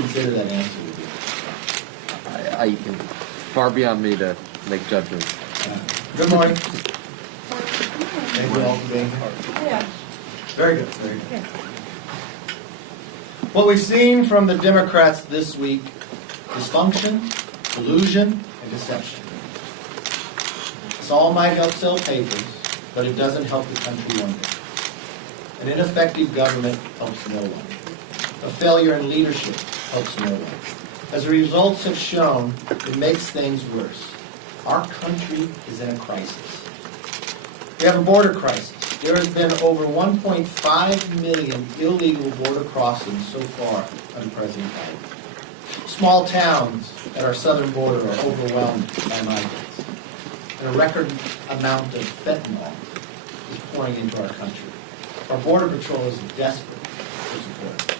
consider that answer to be? I far beyond me to make judgments. Good morning. Thank you all for being here. Yeah. Very good, very good. What we've seen from the Democrats this week: dysfunction, collusion, and deception. This all might help sell papers, but it doesn't help the country one bit. An ineffective government helps no one. A failure in leadership helps no one. As the results have shown, it makes things worse. Our country is in a crisis. We have a border crisis. There has been over 1.5 million illegal border crossings so far under President Biden. Small towns at our southern border are overwhelmed by migrants. And a record amount of fentanyl is pouring into our country. Our Border Patrol is desperate for support.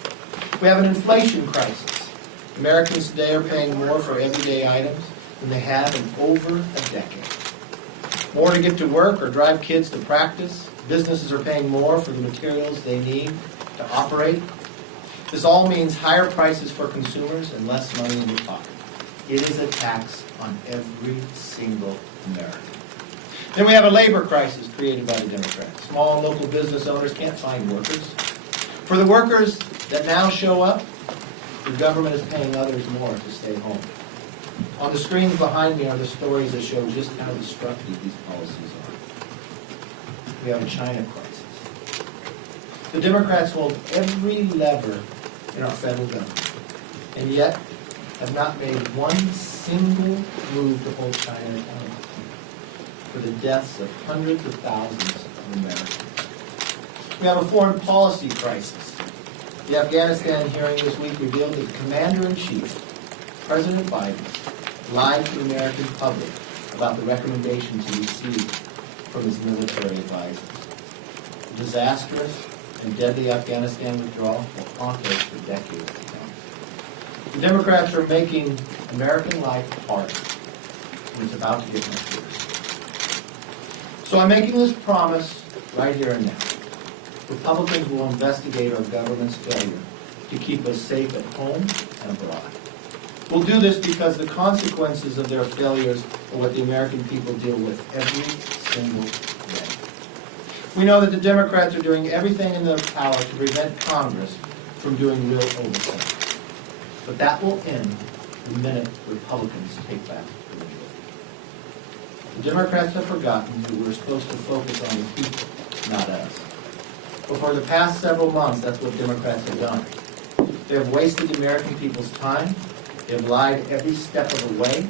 We have an inflation crisis. Americans today are paying more for everyday items than they have in over a decade. More to get to work or drive kids to practice. Businesses are paying more for the materials they need to operate. This all means higher prices for consumers and less money in your pocket. It is a tax on every single American. Then we have a labor crisis created by the Democrats. Small and local business owners can't find workers. For the workers that now show up, the government is paying others more to stay home. On the screens behind me are the stories that show just how destructive these policies are. We have a China crisis. The Democrats hold every lever in our federal government, and yet have not made one single move to hold China accountable for the deaths of hundreds of thousands of Americans. We have a foreign policy crisis. The Afghanistan hearing this week revealed that the Commander-in-Chief, President Biden, lied to the American public about the recommendations he received from his military advisors. The disastrous and deadly Afghanistan withdrawal will haunt us for decades to come. The Democrats are making American life hard, and it's about to get much worse. So I'm making this promise right here and now. Republicans will investigate our government's failure to keep us safe at home and abroad. We'll do this because the consequences of their failures are what the American people deal with every single day. We know that the Democrats are doing everything in their power to prevent Congress from doing real oversight. But that will end the minute Republicans take back the majority. The Democrats have forgotten that we're supposed to focus on the people, not us. But for the past several months, that's what Democrats have done. They have wasted the American people's time. They have lied every step of the way.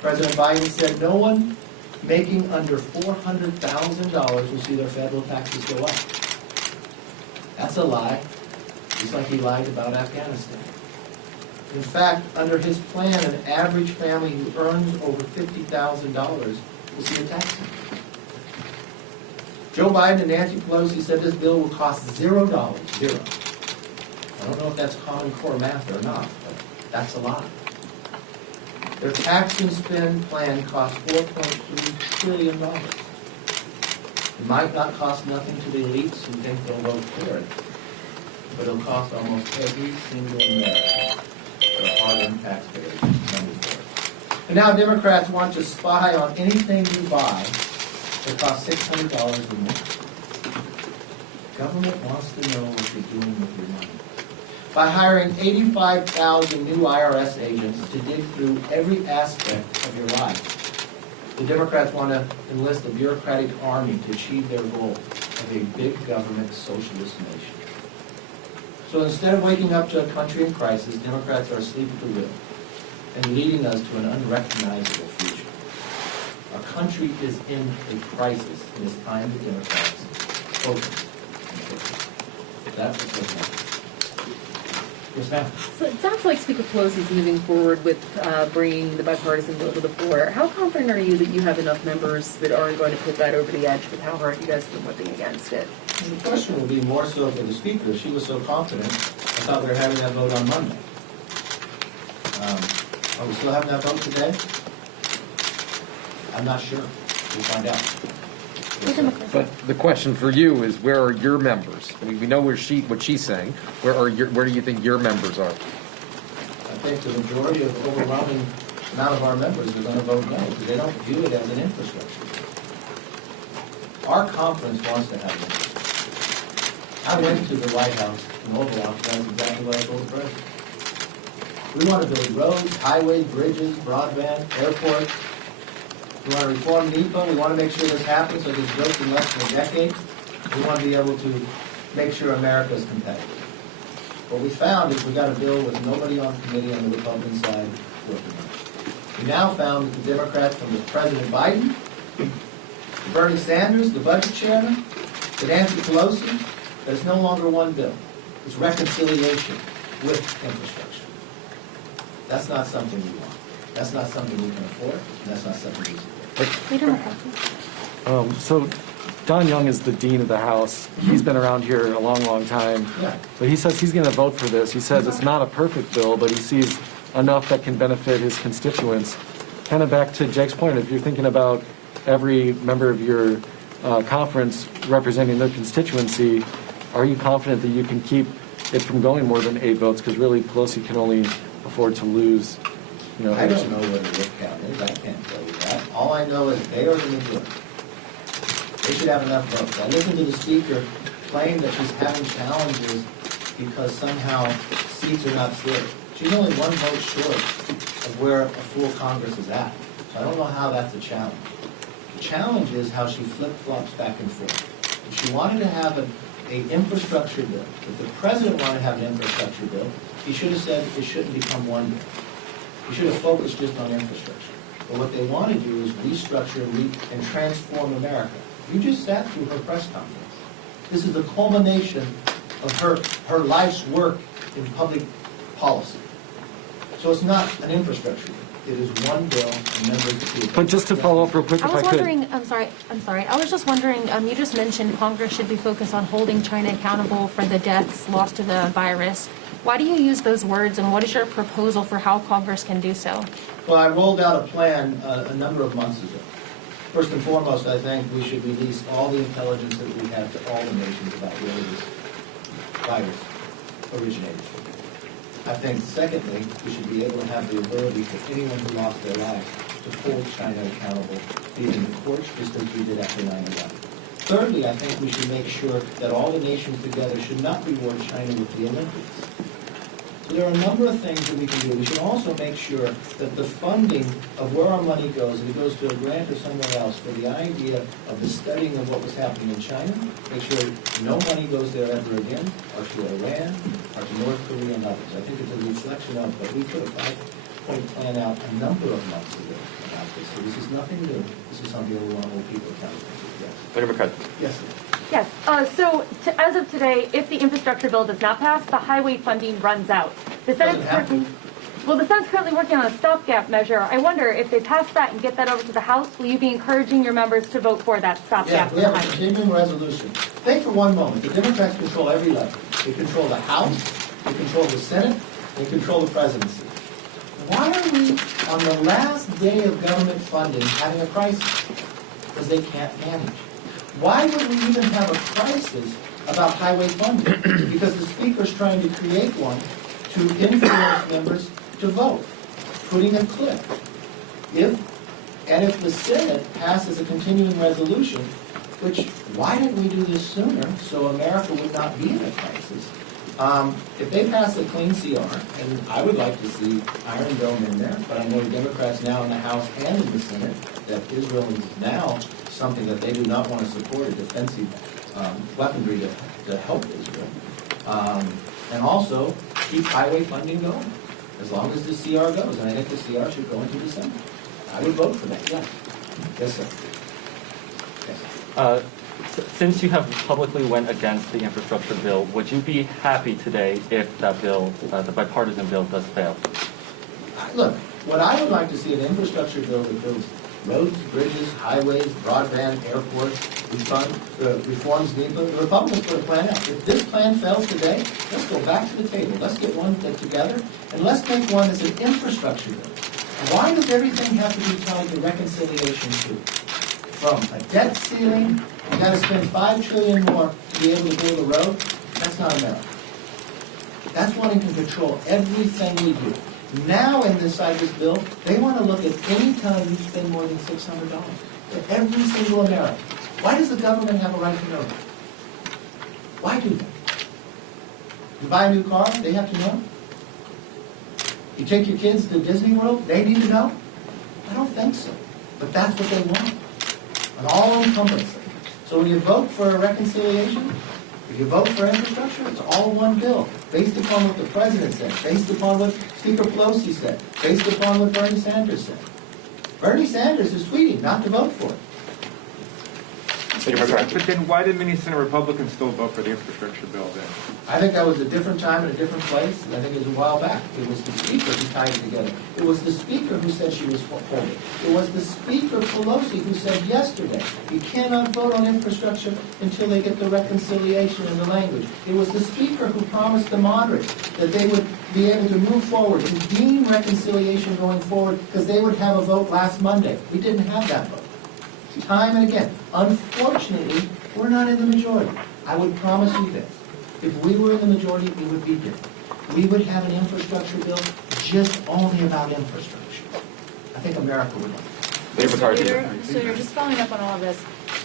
President Biden said no one making under $400,000 will see their federal taxes go up. That's a lie, just like he lied about Afghanistan. In fact, under his plan, an average family who earns over $50,000 will see a tax increase. Joe Biden and Nancy Pelosi said this bill will cost $0. Zero. I don't know if that's Common Core math or not, but that's a lot. Their tax and spend plan costs $4.3 trillion. It might not cost nothing to the elites who think they'll vote for it, but it'll cost almost every single American, their hard-earned taxpayers, money for it. And now Democrats want to spy on anything you buy that costs $600 or more. Government wants to know what you're doing with your money. By hiring 85,000 new IRS agents to dig through every aspect of your life, the Democrats want to enlist a bureaucratic army to achieve their goal of a big government socialist nation. So instead of waking up to a country in crisis, Democrats are asleep at the wheel and leading us to an unrecognizable future. Our country is in a crisis, and it's time the Democrats focus. That's what's going on. Yes, ma'am. So it sounds like Speaker Pelosi is moving forward with bringing the bipartisan bill to the floor. How confident are you that you have enough members that aren't going to put that over the edge with how hard you guys have been whipping against it? The question will be more so for the Speaker. She was so confident. I thought we were having that vote on Monday. Are we still having that vote today? I'm not sure. We'll find out. But the question for you is, where are your members? We know what she's saying. Where do you think your members are? I think the majority of the overwhelming amount of our members are going to vote no, because they don't view it as an infrastructure bill. Our conference wants to have an infrastructure. I went to the White House in Oval Office, that's exactly what I told the president. We want to build roads, highways, bridges, broadband, airports. We want to reform NEPA. We want to make sure this happens so it's built in less than a decade. We want to be able to make sure America is competitive. What we found is we got a bill with nobody on committee on the Republican side working on it. We now found that the Democrats, from the President Biden, to Bernie Sanders, the budget chairman, to Nancy Pelosi, that it's no longer one bill. It's reconciliation with infrastructure. That's not something we want. That's not something we can afford, and that's not something we support. Leader McCarthy. So Don Young is the dean of the House. He's been around here a long, long time. Yeah. But he says he's going to vote for this. He says it's not a perfect bill, but he sees enough that can benefit his constituents. Kind of back to Jake's point, if you're thinking about every member of your conference representing their constituency, are you confident that you can keep it from going more than 8 votes? Because really, Pelosi can only afford to lose, I don't know what the vote count is. I can't tell you that. All I know is they are the majority. They should have enough votes. I listened to the speaker claim that she's having challenges because somehow seats are not split. She's only 1 vote short of where a full Congress is at. So I don't know how that's a challenge. The challenge is how she flip-flops back and forth. If she wanted to have an infrastructure bill, if the president wanted to have an infrastructure bill, he should have said it shouldn't become one bill. He should have focused just on infrastructure. But what they want to do is restructure and transform America. You just sat through her press conference. This is the culmination of her life's work in public policy. So it's not an infrastructure bill. It is one bill, and members. But just to follow up real quick, I if was I could. wondering, I'm sorry. I was just wondering, you just mentioned Congress should be focused on holding China accountable for the deaths lost to the virus. Why do you use those words, and what is your proposal for how Congress can do so? Well, I rolled out a plan a number of months ago. First and foremost, I think we should release all the intelligence that we have to all the nations about where this virus originated from. I think, secondly, we should be able to have the ability for anyone who lost their life to hold China accountable, be it in the courts, just as we did after 9/11. Thirdly, I think we should make sure that all the nations together should not reward China with the Olympics. So there are a number of things that we can do. We should also make sure that the funding of where our money goes, if it goes to a grant or somewhere else, for the idea of the studying of what was happening in China, make sure no money goes there ever again, or to Iran, or to North Korea and others. I think it's a reflection of what we put a 5-point plan out a number of months ago about this. So this is nothing new. This is something that we want to hold people accountable to. Yes. Leader McCarthy. Yes, sir. Yes. As of today, if the infrastructure bill does not pass, the highway funding runs out. The Doesn't have to. The Senate's currently working on a stopgap measure. I wonder if they pass that and get that over to the House, will you be encouraging your members to vote for that Yeah, stopgap? we have a continuing resolution. Think for one moment, the Democrats control every level. They control the House, they control the Senate, they control the presidency. Why are we, on the last day of government funding, having a crisis? Because they can't manage. Why would we even have a crisis about highway funding? Because the Speaker's trying to create one to influence members to vote, putting a cliff. If the Senate passes a continuing resolution, which, why didn't we do this sooner so America would not be in a crisis? If they pass a clean CR, and I would like to see Iron Dome in there, but I know Democrats now in the House and in the Senate, that Israel is now something that they do not want to support, a defensive weaponry to help Israel. And also, keep highway funding going, as long as the CR goes. And I think the CR should go into December. I would vote for that, yes. Yes, sir. Yes. Since you have publicly went against the infrastructure bill, would you be happy today if that bill, the bipartisan bill, does fail? Look, what I would like to see an infrastructure bill that builds roads, bridges, highways, broadband, airports, reforms NEPA. The Republicans put a plan out. If this plan fails today, let's go back to the table. Let's get one together, and let's make one that's an infrastructure bill. Why does everything have to be tied to reconciliation too? From a debt ceiling, you got to spend $5 trillion more to be able to build a road. That's not America. That's wanting to control everything we do. Now, in this side of this bill, they want to look at any time you spend more than $600. For every single American. Why does the government have a right to know that? Why do that? You buy a new car, they have to know? You take your kids to Disney World, they need to know? I don't think so. But that's what they want. An all-encompassing. So when you vote for a reconciliation, if you vote for infrastructure, it's all one bill, based upon what the president said, based upon what Speaker Pelosi said, based upon what Bernie Sanders said. Bernie Sanders is tweeting not to vote for it. But then why did many Senate Republicans still vote for the infrastructure bill then? I think that was a different time and a different place, and I think it was a while back. It was the Speaker who tied it together. It was the Speaker who said she was for it. It was the Speaker, Pelosi, who said yesterday, you cannot vote on infrastructure until they get the reconciliation and the language. It was the Speaker who promised the moderates that they would be able to move forward and deem reconciliation going forward because they would have a vote last Monday. We didn't have that vote. Time and again. Unfortunately, we're not in the majority. I would promise you this. If we were in the majority, it would be different. We would have an infrastructure bill just only about infrastructure. I think America would like it. So you're just following up on all of this.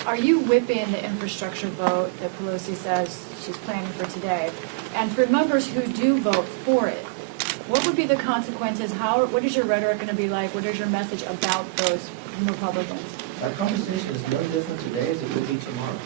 Are you whipping the infrastructure vote that Pelosi says she's planning for today? And for members who do vote for it, what would be the consequences? What is your rhetoric going to be like? What is your message about those Republicans? Our conversation is no different today as it will be tomorrow.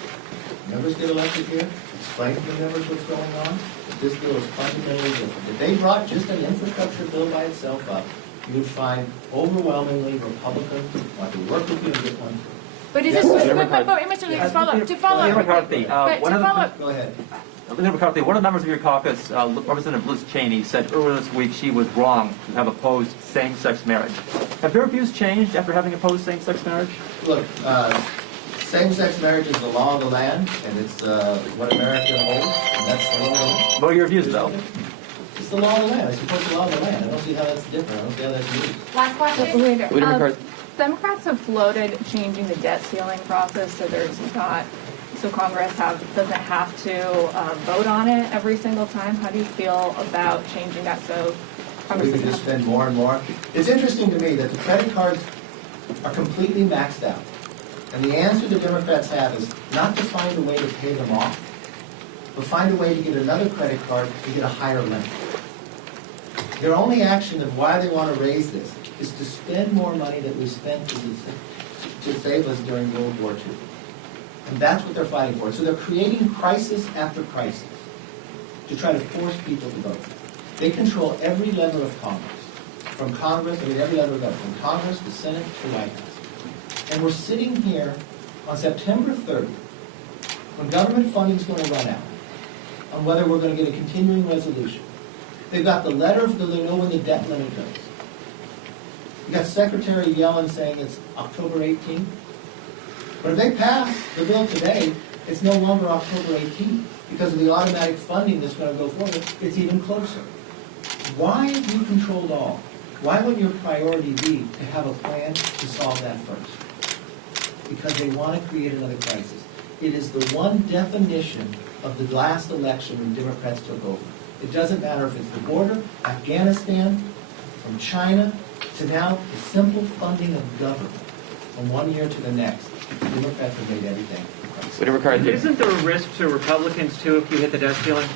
Members get elected here, explain to the members what's going on, but this bill is fundamentally different. If they brought just an infrastructure bill by itself up, you would find overwhelmingly Republicans want to work with you and get one through. But is this, Mr. Lee, just follow up. To follow up. McCarthy, Go ahead. Senator McCarthy, one of the members of your caucus, Representative Liz Cheney, said earlier this week she was wrong to have opposed same-sex marriage. Have your views changed after having opposed same-sex marriage? Look, same-sex marriage is the law of the land, and it's what America holds, and that's the law of the land. What are your views, though? It's the law of the land. I support the law of the land. I don't see how that's different. I don't see how that's new. Last question. Leader McCarthy. Democrats have floated changing the debt ceiling process so there's not, so Congress doesn't have to vote on it every single time. How do you feel about changing that so Congress We could doesn't just have spend more and more. It's interesting to me that the credit cards are completely maxed out. And the answer the Democrats have is not to find a way to pay them off, but find a way to get another credit card to get a higher limit. Their only action of why they want to raise this is to spend more money that we spent to save us during World War II. And that's what they're fighting for. So they're creating crisis after crisis to try to force people to vote. They control every level of Congress. Every level of government, from Congress to Senate to White House. And we're sitting here on September 30th, when government funding is going to run out, on whether we're going to get a continuing resolution. They've got the letter of they know when the debt limit goes. You've got Secretary Yellen saying it's October 18th. But if they pass the bill today, it's no longer October 18th. Because of the automatic funding that's going to go forward, it's even closer. Why have you controlled all? Why would your priority be to have a plan to solve that first? Because they want to create another crisis. It is the one definition of the last election when Democrats took over. It doesn't matter if it's the border, Afghanistan, from China, to now the simple funding of government from one year to the next. The Democrats have made everything a crisis. Leader McCarthy. Isn't there a risk to Republicans, too, if you hit the debt ceiling?